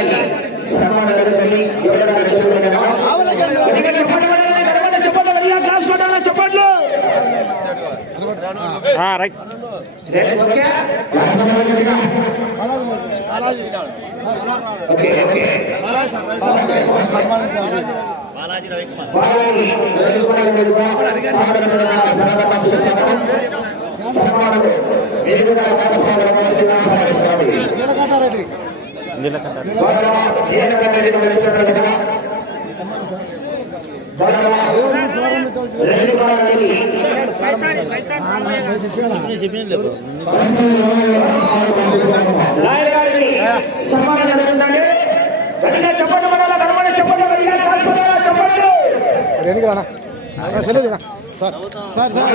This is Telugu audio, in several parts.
జిల్లాలకి సన్మానం జరుగుతుంది బాలాజీ రవి కుమార్ సమానం జరుగుతుందండి గట్టిగా చెప్పండి మన ధర్మాన్ని చెప్పండి చెప్పండి దేనికి sir sir sir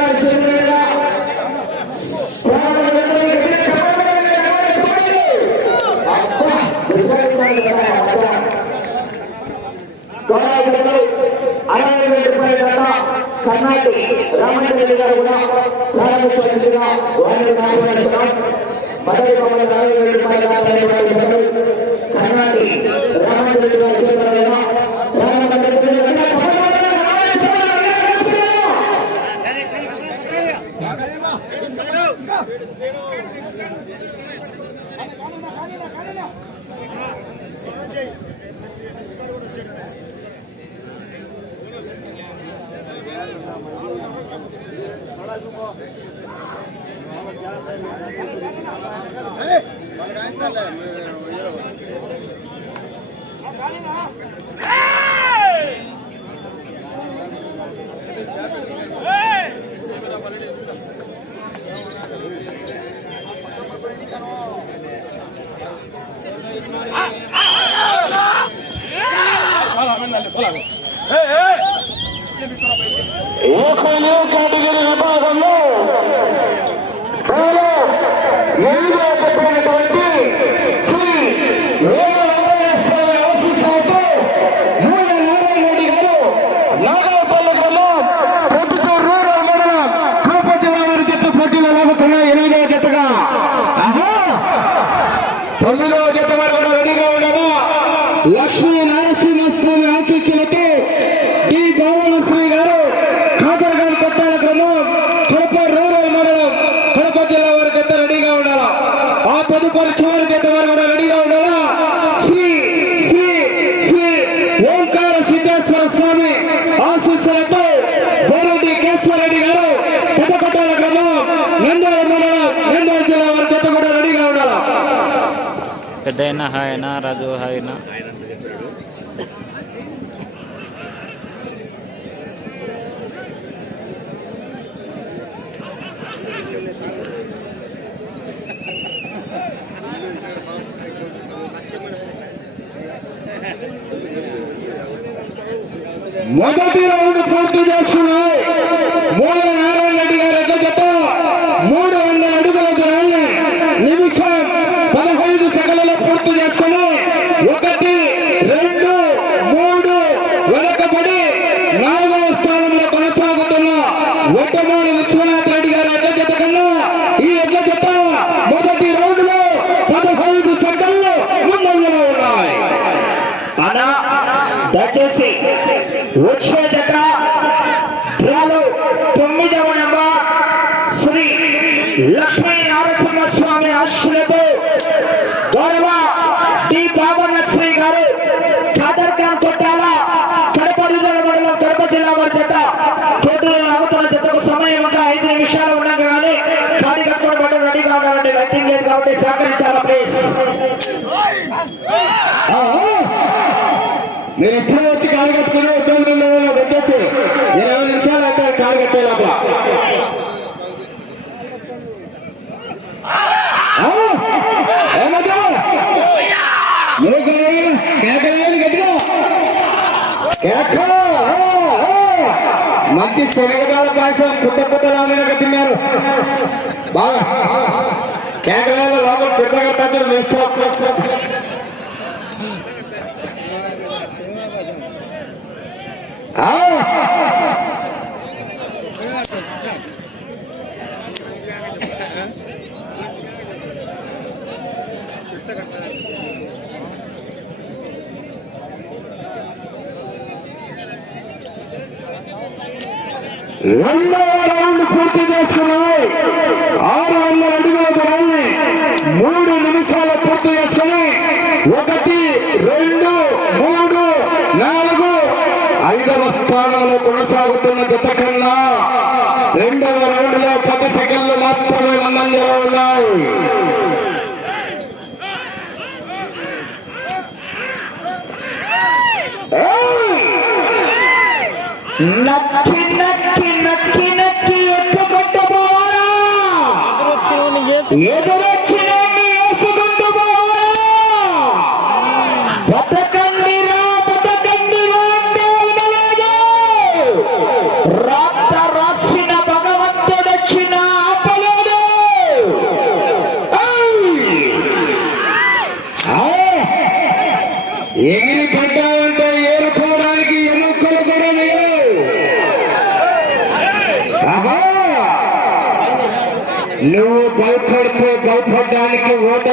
Mannati Ramachandra గారు కూడా ప్రారంభించిన వారిని పాల్గొనడం మొదటి బొమ్మల నాలుగు వేల రూపాయలు కర్ణాటి రామచంద్ర గారు చేసిన Thank you. Okay. పెద్ద అయినా హాయ్ రాజు హాయ్ మొదటి రౌండ్ పూర్తి చేసుకున్నాం. ఓటమోని నిమిషాలు కట్టే లోపల మంచి శనగదాల పాయసం కొత్త కొత్త లాగా కట్టినారు. బాగా. కేకలాల లోపల కుట్ట కట్టారు వేస్తాం రెండవ రౌండ్ పూర్తి చేసుకున్నాయి ఆరు వందల అడుగుల దూరాన్ని మూడు నిమిషాలు పూర్తి చేసుకుని ఒకటి రెండు మూడు నాలుగు ఐదవ స్థానంలో కొనసాగుతున్న జత కన్నా రెండవ రౌండ్లో పది సెకండ్లు మాత్రమే ముందంజలో ఉన్నాయి ఏయ్! Yeah,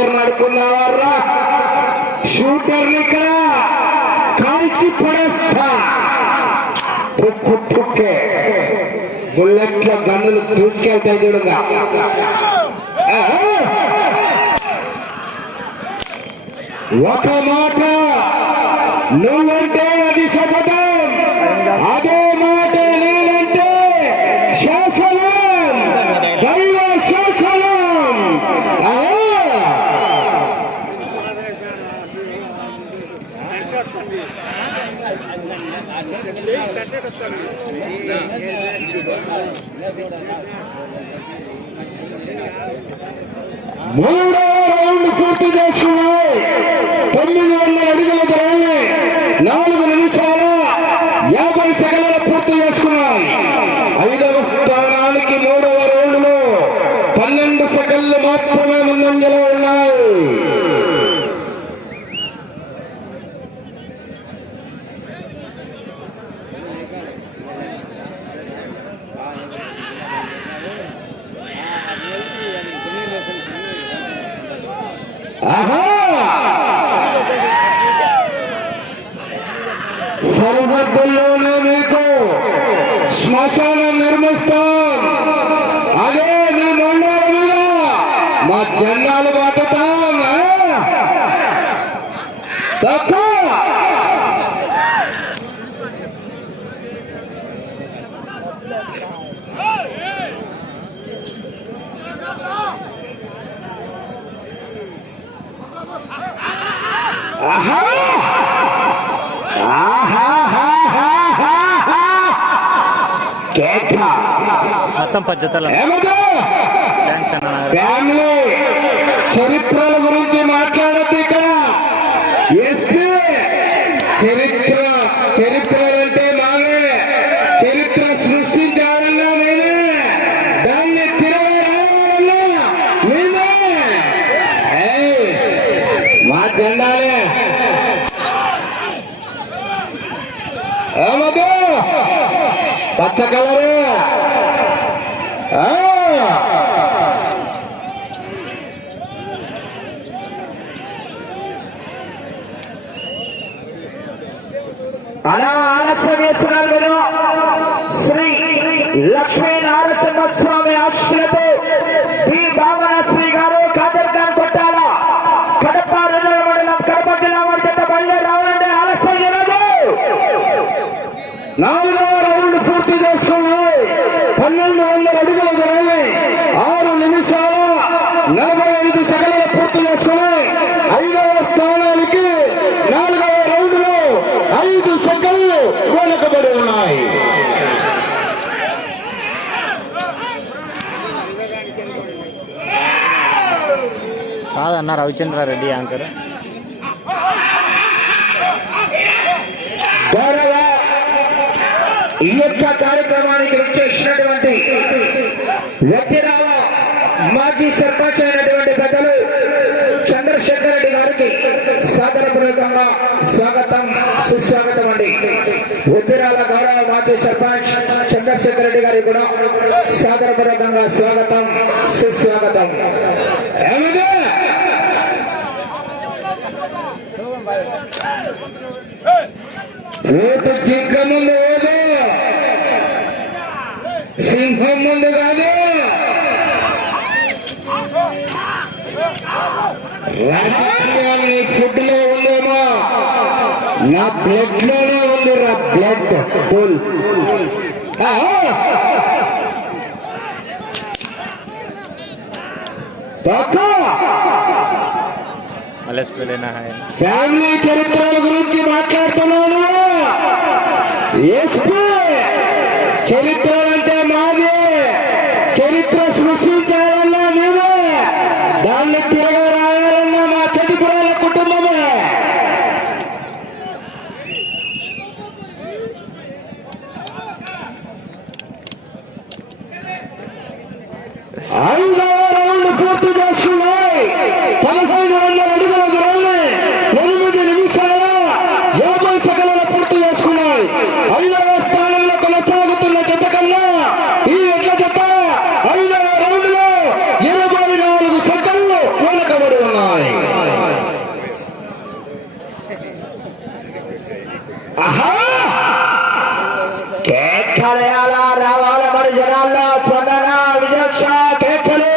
భయపడడానికి షూటర్ నడుకున్నావారా షూటర్ని ఇక్కడ. కాల్చి పడేస్తా. తుక్కు తుక్కే. బుల్లెట్ల గన్నులు దూసుకెళ్తాయి చూడగా. ఒక మాట. నువ్వు అది శపథం అదే మాట నేనంటే శాసనం దైవ శాసనం ఆహా! మూడో రౌండ్ పూర్తి చేసుకున్నాయి తొమ్మిది వందల అడుగుల దూరాన్ని నాలుగు నిమిషాల యాభై సెకండ్ల పూర్తి చేసుకున్నాయి ఐదవ స్థానానికి మూడవ రౌండ్లో పన్నెండు సెకండ్లు మాత్రమే ముందంజలో ఉన్నాయి ఆహా సరిహద్దుల్లోనే మీకు శ్మశానం నిర్మిస్తాం. అదే మీ మండల మీద మా జెండాలు బాట ఆ? తక్కువ ఆహా ఆహాహాహాహా. కేక. మొత్తం పద్ధతుల. చరిత్రల గురించి మాట్లాడద్దు ఇక్కడ ఎస్పీ చరిత్ర చరిత్ర అంటే మావే చరిత్ర సృష్టించాలన్నా మేమే దాన్ని తిరగరావాలన్నా మేమే ఏయ్, మా జెండాలే ఏమదో పచ్చ కలరు ఆ అలా ఆలస్యం చేస్తున్నారు మీరు శ్రీ లక్ష్మీ నారసింహ స్వామి ఆశ్రతో డి భావన శ్రీ గారు ఖాదర్ ఖాన్ కొట్టాల కడప రెండవ మండలం కడప జిల్లా వారి చేత బయలుదేరి రావాలంటే ఆలస్యం చేయలేదు నాలుగవ రౌండ్ పూర్తి చేసుకున్నాయి పన్నెండు వందల అడుగుల దూరాన్ని ఆరు నిమిషాల నలభై ఐదు సెకండ్లు పూర్తి చేసుకున్నాయి ఐదవ స్థానం కాదన్న రవిచంద్రారెడ్డి యాంకర్. గౌరవ ఈ యొక్క కార్యక్రమానికి వచ్చేసినటువంటి వ్యక్తిరాల మాజీ సర్పంచ్ అయినటువంటి పెద్దలు చంద్రశేఖర్ రెడ్డి గారికి సాదరపూర్వకంగా స్వాగతం సుస్వాగతం అండి. ఉద్దిరాల గౌరవ మాజీ సర్పంచ్ చంద్రశేఖర్ రెడ్డి గారికి కూడా సాదరపూర్వకంగా స్వాగతం సుస్వాగతం. ఓటు జింక ముందు ఓదు సింహం ముందు కాదు. రాజకీయం నీ ఫుడ్లో ఉందేమో? నా బ్లడ్లోనే ఉంది రా బ్లడ్ ఫుల్. మలేస్ ఫ్యామిలీ చరిత్రల గురించి మాట్లాడుతున్నాను. ఎస్పీ చరిత్ర అంటే మాది చరిత్ర సృష్టించాలన్నా మేమే దాన్ని తిరగ రాయాలన్నా మా చదువుకురాల కుటుంబమే ఐదవ రౌండ్ పూర్తి చేసుకున్నాయి పదహైదు వందల అడుగుల దూరాన్ని ఎనిమిది నిమిషాల యాభై సెకండ్ల పూర్తి చేసుకున్నాయి ఐదవ స్థానంలో కొనసాగుతున్న జత కన్నా ఈ యొక్క జత ఐదవ రౌండ్లో ఇరవై నాలుగు సెకండ్లు వెనకబడి ఉన్నాయి ఆహా కేకలేయాలా రావాల మరి జనాల్లో స్పందన విజక్ష కేకలు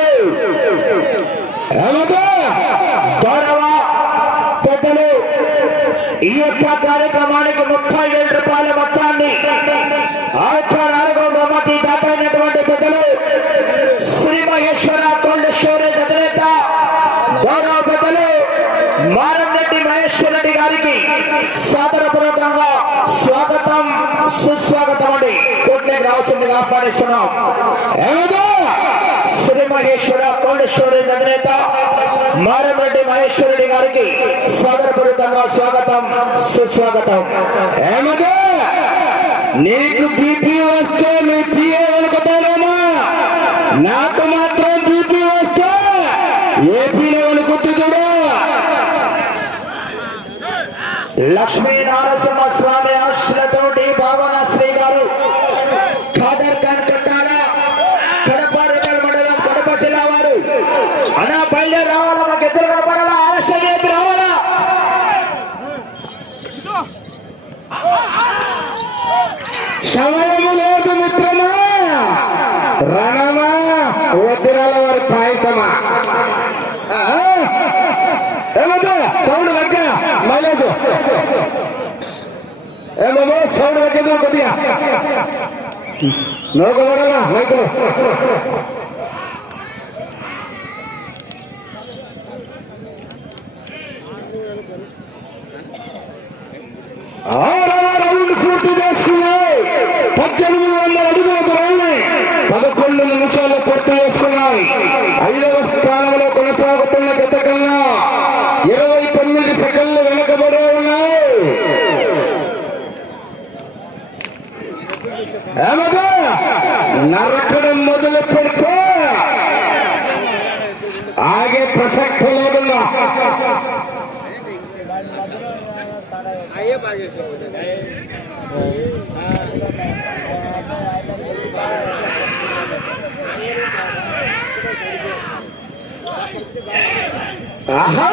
ఏమదో గౌరవ పెద్దలు ఈ యొక్క కార్యక్రమానికి ముప్పై వేల రూపాయల మొత్తాన్ని ఆ యొక్క నాలుగో బహుమతి దాత అయినటువంటి పెద్దలు శ్రీ మహేశ్వర కోల్డ్ స్టోరేజ్ అధినేత గౌరవ పెద్దలు మారంరెడ్డి మహేశ్వర రెడ్డి గారికి సాదరపూర్వకంగా స్వాగతం సుస్వాగతం అండి. కోట్లకి రావాల్సిందిగా ఆహ్వానిస్తున్నాం. శ్రీ మహేశ్వర కోల్డ్ స్టోరేజ్ అధినేత మారంరెడ్డి మహేశ్వర రెడ్డి గారికి సాదరపూర్వకంగా స్వాగతం సుస్వాగతం. ఏమగా నీకు బీపీ వస్తే మీ పిఏ నాకు మాత్రం లక్ష్మీ నారసింహ స్వామి ఆశలతోటి భావన శ్రీ గారు. ఖాదర్ ఖాన్ కట్టాల కడప మండలం కడప జిల్లా వారు. అనా బయలుదేరి రావాలా? మాకు ఎదురు కనపడాలా? ಎದುರು ಕೊಟ್ಟಿಯಾ ನೋಡ್ಕೊಳ್ಳೋಣ ఆహా!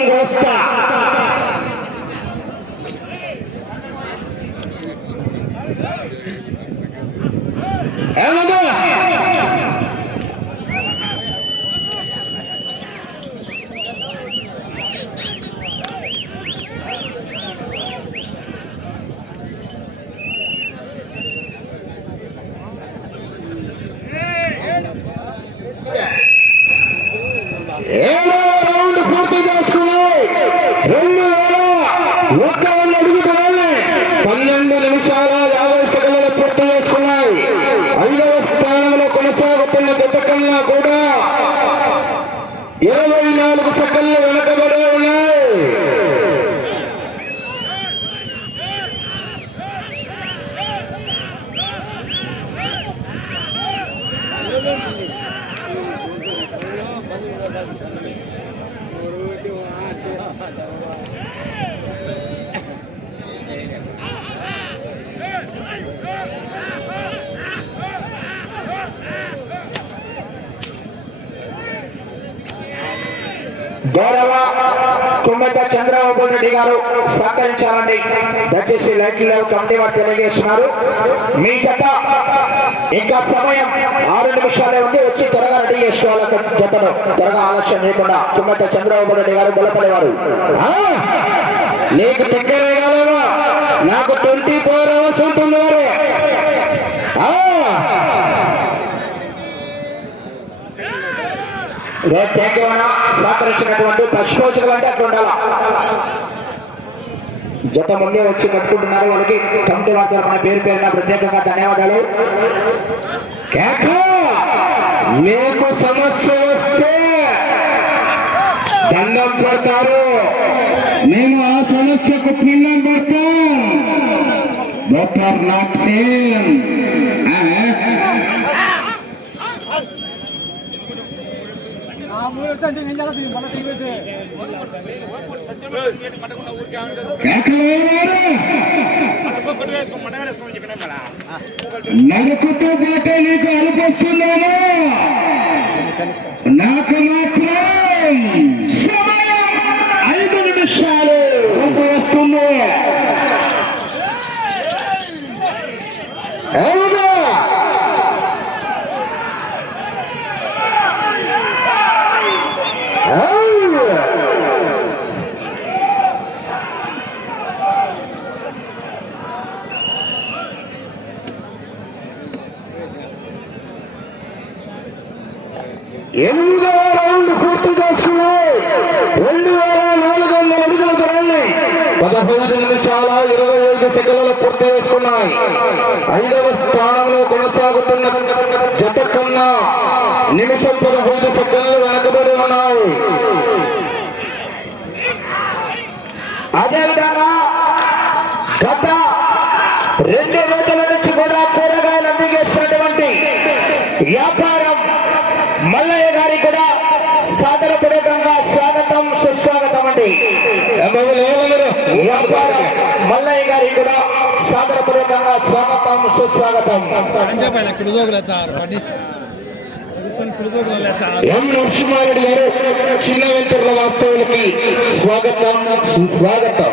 కంఠం కోస్తా ఏమన్నా ఏడో రౌండ్ పూర్తి చేసుకున్నాయి రెండు వేల ఒక్క వంద అడుగుతున్నాయి పన్నెండు నిమిషాల యాభై సెకండ్లు పూర్తి చేసుకున్నాయి ఐదవ స్థానంలో కొనసాగుతున్న జత కన్నా కూడా ఇరవై నాలుగు సెకండ్లు వెనకబడి ఉన్నాయి గౌరవ కుమ్మట చంద్రబాబు రెడ్డి గారు సహకరించాలండి దయచేసి లైట్లు కమిటీ వారు తెలియజేస్తున్నారు. మీ జత ఇంకా సమయం ఆరు నిమిషాలే ఉంది వచ్చి త్వరగా రెడీ చేసుకోవాలి ఒక జతను. త్వరగా ఆలస్యం లేకుండా కుమ్మట చంద్రబాబు రెడ్డి గారు బలపడే వారు. నీకు దగ్గర కాలేవా నాకు ట్వంటీ ఫోర్ అవర్స్ ఉంటుంది వారు రేపు థ్యాంక్ సహకరించినటువంటి పశుపోషకులు అంటే అట్లా ఉండాలా? జత ముందే వచ్చి కట్టుకుంటున్నారు. వాళ్ళకి కమిటీ వారి తరఫున పేరు పేరున ప్రత్యేకంగా ధన్యవాదాలు. కేక మీకు సమస్య వస్తే దండం పడతారు. మేము ఆ సమస్యకు పిండం పడతాం. డాక్టర్ నాట్ నరుకుతో పాటే నీకు అనిపిస్తున్నాను పదహైదు నిమిషాల ఇరవై ఐదు సెకండ్లు పూర్తి చేసుకున్నాయి. ఐదవ స్థానంలో కొనసాగుతున్న జత కన్నా నిమిషం పదహైదు సెకండ్లు వెనకబడి ఉన్నాయి. అదేవిధంగా గత రెండు రోజుల నుంచి కూడా కూరగాయలు అందించేసినటువంటి వ్యాపారం మల్లయ్య గారి కూడా సాదరపూర్వకంగా స్వాగతం సుస్వాగతం అండి. వ్యాపారం మల్లయ్య గారికి కూడా సాదరపూర్వకంగా స్వాగతం సుస్వాగతం. ఎం నరసింహారెడ్డి గారు చిన్న వెంతుర్ల వాస్తవులకి స్వాగతం సుస్వాగతం.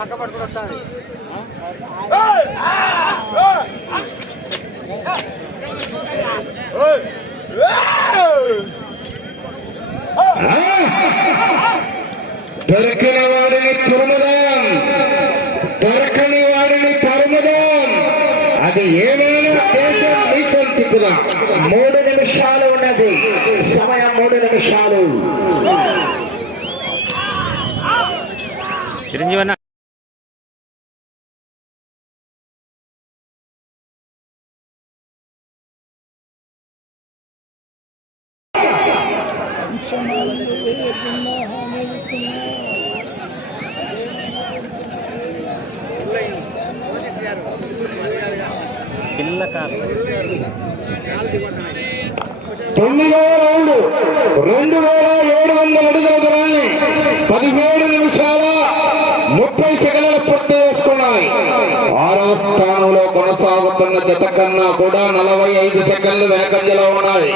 పక్క పడుకుని ఆ. దొరికిన వాడిని తురుముదాం. దొరకని వాడిని పరుముదాం అది ఏమైనా దేశం మీసం తిప్పుదాం? మూడు నిమిషాలు ఉన్నది. సమయం మూడు నిమిషాలు. చిరంజీవన్న అన్న పిల్ల కాదు తొమ్మిదవ రౌండ్ రెండు వేల ఏడు వందల అడుగుల దూరాన్ని పదిహేడు నిమిషాల ముప్పై సెకండ్లు పూర్తి చేసుకున్నాయి ఆరవ స్థానంలో కొనసాగుతున్న జత కన్నా కూడా నలభై ఐదు సెకండ్లు ఉన్నాయి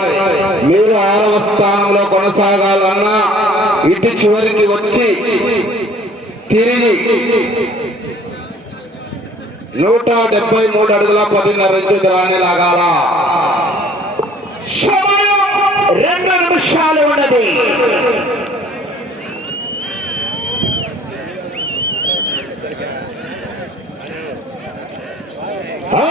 మీరు ఆరవ స్థానంలో కొనసాగాలన్నా ఇటు చివరికి వచ్చి తిరిగి నూట డెబ్బై మూడు అడుగుల పదిన్నర ఇంచు దూరాన్ని లాగాల సమయం రెండు నిమిషాలు ఉన్నది ఆ!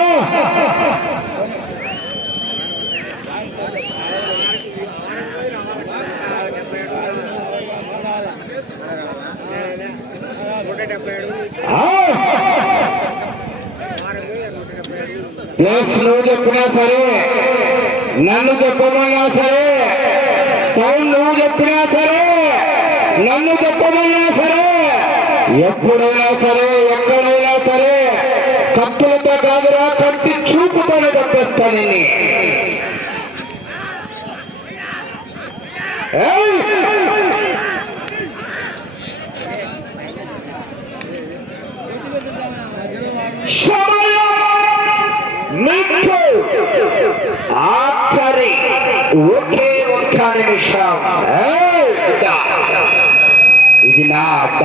ప్లేస్ నువ్వు చెప్పినా సరే నన్ను చెప్పమన్నా సరే టైం నువ్వు చెప్పినా సరే నన్ను చెప్పమన్నా సరే ఎప్పుడైనా సరే ఎక్కడైనా సరే కత్తులతో కాదురా కట్టి చూపుతోనే చెప్పేస్తానని ఏయ్! సమయం మీకు ఆఖరి ఒకే ఒక్క నిమిషం. ఇది నా అడ్డ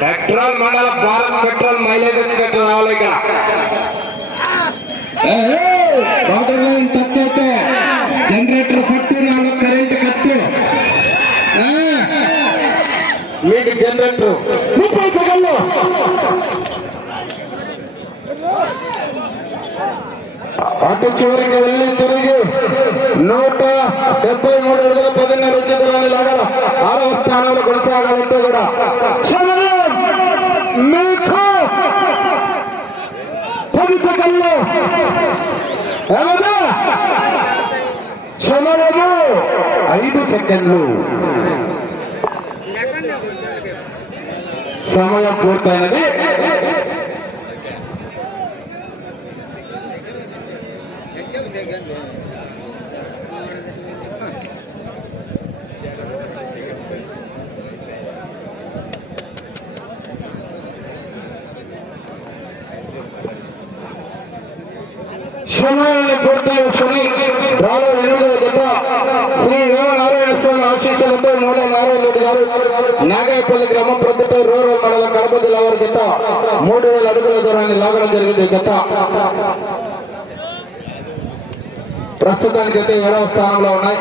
పెట్రోల్ మండల భారత్ పెట్రోల్ మైలేజ్ వచ్చి కట్టి రావాలి ఇక్కడ? వాటర్ లైన్ టచ్ అయితే జనరేటర్ పట్టి నాలుగు కరెంట్ కత్తి ఆ, మీకు జనరేటర్. ముప్పై సెకండ్లు. అటు చివరికి వెళ్ళి తిరిగి నూట డెబ్బై మూడు అడుగుల పదిన్నర ఉద్యోగాన్ని లాగాల ఆరవ స్థానంలో కొనసాగాలంటే కూడా మీకు? పది సెకండ్లు. ఏమదా సమయము ఐదు సెకండ్లు. సమయం పూర్తయినది సమయాన్ని పూర్తి చేసుకుని రాలో ఎనిమిదవ జత శ్రీ వేమనారాయణ స్వామి ఆశీస్సులతో మూల నారాయణ రెడ్డి గారు నాగాయపల్లి గ్రామం ప్రొద్దుటూరు రూరల్ మండలం కడప జిల్లా వారి జత. మూడు వేల అడుగుల దూరాన్ని లాగడం జరిగింది జత. ప్రస్తుతానికైతే ఏడవ స్థానంలో ఉన్నాయి.